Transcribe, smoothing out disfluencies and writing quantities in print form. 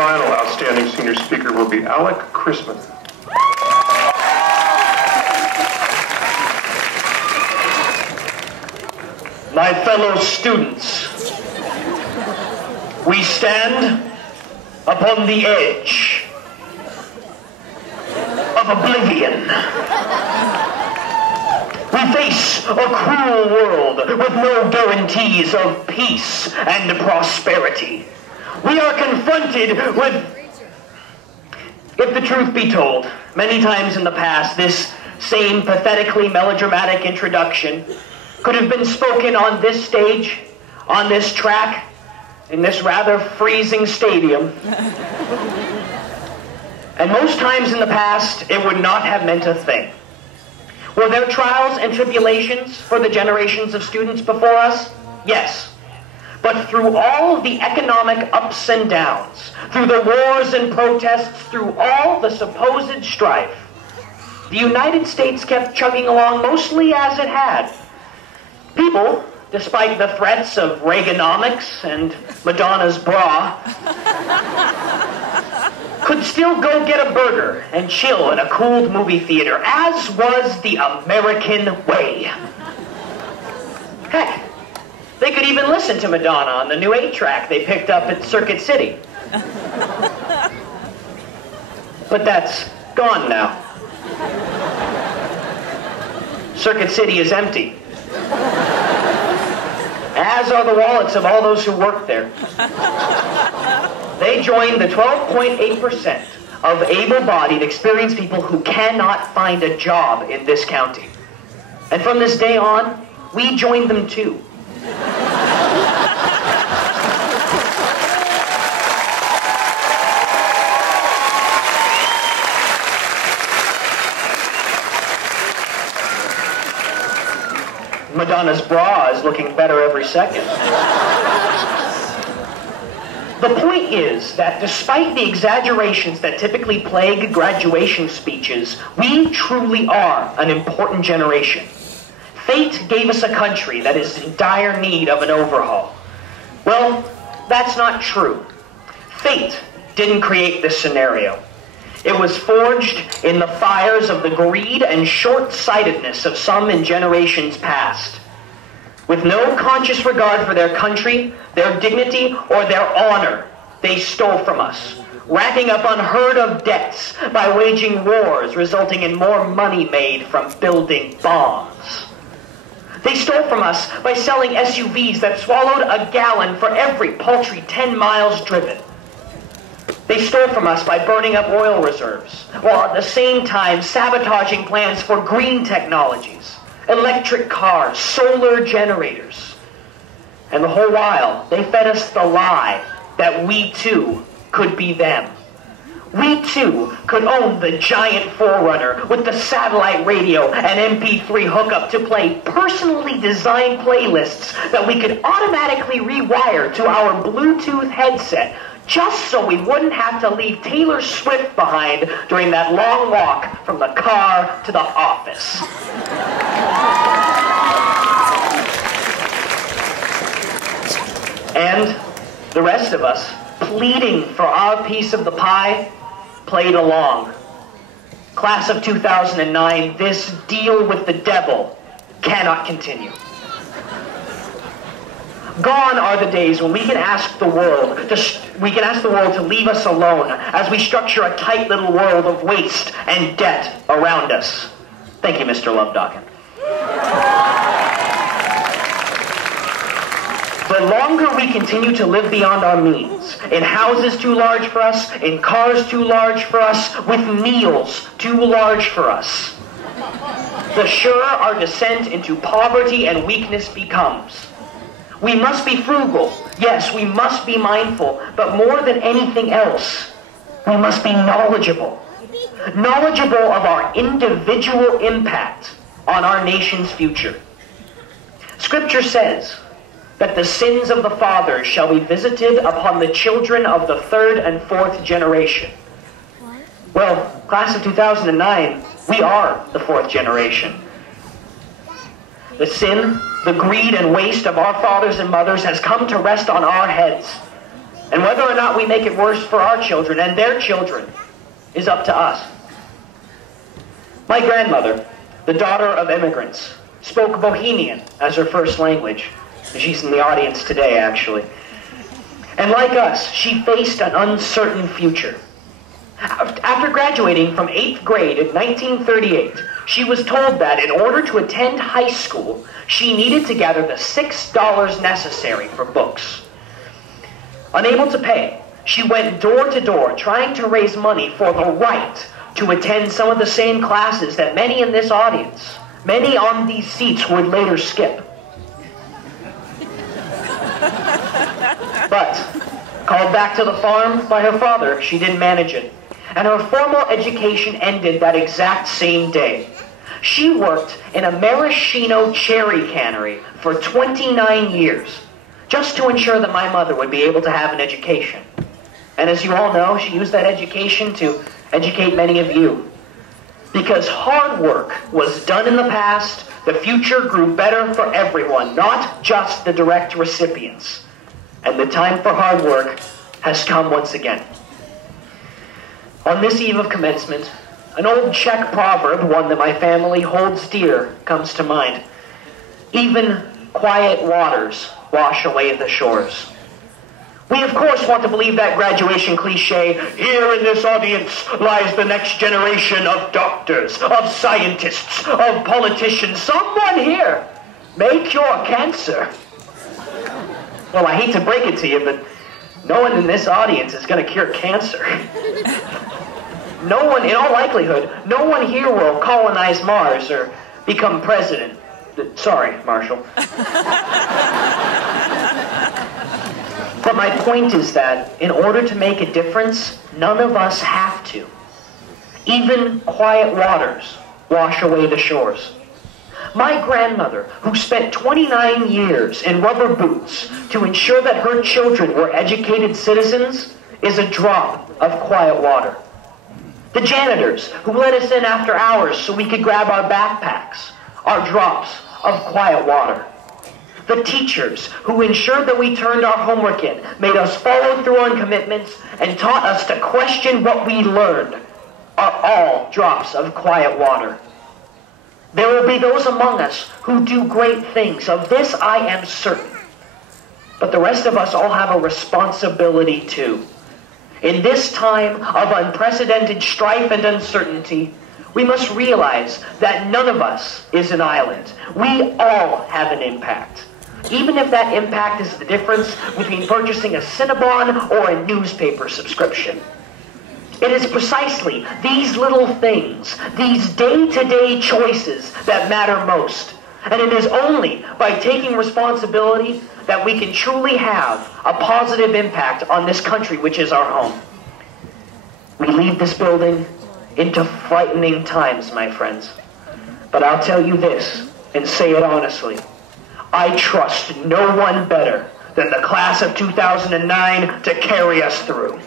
final outstanding senior speaker will be Alec Crisman. My fellow students, we stand upon the edge of oblivion. We face a cruel world with no guarantees of peace and prosperity. We are confronted with, if the truth be told, many times in the past, this same pathetically melodramatic introduction could have been spoken on this stage, on this track, in this rather freezing stadium. And most times in the past, it would not have meant a thing. Were there trials and tribulations for the generations of students before us? Yes. But through all of the economic ups and downs, through the wars and protests, through all the supposed strife, the United States kept chugging along mostly as it had. People, despite the threats of Reaganomics and Madonna's bra, could still go get a burger and chill in a cooled movie theater, as was the American way. Heck, they could even listen to Madonna on the new 8-track they picked up at Circuit City. But that's gone now. Circuit City is empty. As are the wallets of all those who work there. They join the 12.8% of able-bodied, experienced people who cannot find a job in this county. And from this day on, we join them too. Madonna's bra is looking better every second. The point is that despite the exaggerations that typically plague graduation speeches, we truly are an important generation. Fate gave us a country that is in dire need of an overhaul. Well, that's not true. Fate didn't create this scenario. It was forged in the fires of the greed and short-sightedness of some in generations past. With no conscious regard for their country, their dignity, or their honor, they stole from us, racking up unheard-of debts by waging wars resulting in more money made from building bombs. They stole from us by selling SUVs that swallowed a gallon for every paltry 10 miles driven. They stole from us by burning up oil reserves, while at the same time sabotaging plans for green technologies, electric cars, solar generators. And the whole while, they fed us the lie that we too could be them. We too could own the giant Forerunner with the satellite radio and MP3 hookup to play personally designed playlists that we could automatically rewire to our Bluetooth headset, just so we wouldn't have to leave Taylor Swift behind during that long walk from the car to the office. And the rest of us, pleading for our piece of the pie, played along. Class of 2009, this deal with the devil cannot continue. Gone are the days when we can ask the world to leave us alone as we structure a tight little world of waste and debt around us. Thank you, Mr. Lovedocken. The longer we continue to live beyond our means, in houses too large for us, in cars too large for us, with meals too large for us, the surer our descent into poverty and weakness becomes. We must be frugal. Yes, we must be mindful. But more than anything else, we must be knowledgeable. Knowledgeable of our individual impact on our nation's future. Scripture says that the sins of the fathers shall be visited upon the children of the third and fourth generation. Well, class of 2009, we are the fourth generation. The sin, the greed and waste of our fathers and mothers has come to rest on our heads. And whether or not we make it worse for our children and their children is up to us. My grandmother, the daughter of immigrants, spoke Bohemian as her first language. She's in the audience today, actually. And like us, she faced an uncertain future. After graduating from 8th grade in 1938, she was told that in order to attend high school, she needed to gather the $6 necessary for books. Unable to pay, she went door to door trying to raise money for the right to attend some of the same classes that many in this audience, many on these seats, would later skip. But, called back to the farm by her father, she didn't manage it. And her formal education ended that exact same day. She worked in a maraschino cherry cannery for 29 years, just to ensure that my mother would be able to have an education. And as you all know, she used that education to educate many of you. Because hard work was done in the past, the future grew better for everyone, not just the direct recipients. And the time for hard work has come once again. On this eve of commencement, an old Czech proverb, one that my family holds dear, comes to mind. Even quiet waters wash away the shores. We, of course, want to believe that graduation cliche, here in this audience lies the next generation of doctors, of scientists, of politicians. Someone here may cure cancer. Well, I hate to break it to you, but no one in this audience is going to cure cancer. No one, in all likelihood, no one here will colonize Mars or become president. Sorry, Marshall. But my point is that in order to make a difference, none of us have to. Even quiet waters wash away the shores. My grandmother, who spent 29 years in rubber boots to ensure that her children were educated citizens, is a drop of quiet water. The janitors, who let us in after hours so we could grab our backpacks, are drops of quiet water. The teachers, who ensured that we turned our homework in, made us follow through on commitments, and taught us to question what we learned, are all drops of quiet water. There will be those among us who do great things. Of this I am certain. But the rest of us all have a responsibility too. In this time of unprecedented strife and uncertainty, we must realize that none of us is an island. We all have an impact. Even if that impact is the difference between purchasing a Cinnabon or a newspaper subscription. It is precisely these little things, these day-to-day choices that matter most. And it is only by taking responsibility that we can truly have a positive impact on this country, which is our home. We leave this building into frightening times, my friends. But I'll tell you this, and say it honestly. I trust no one better than the class of 2009 to carry us through.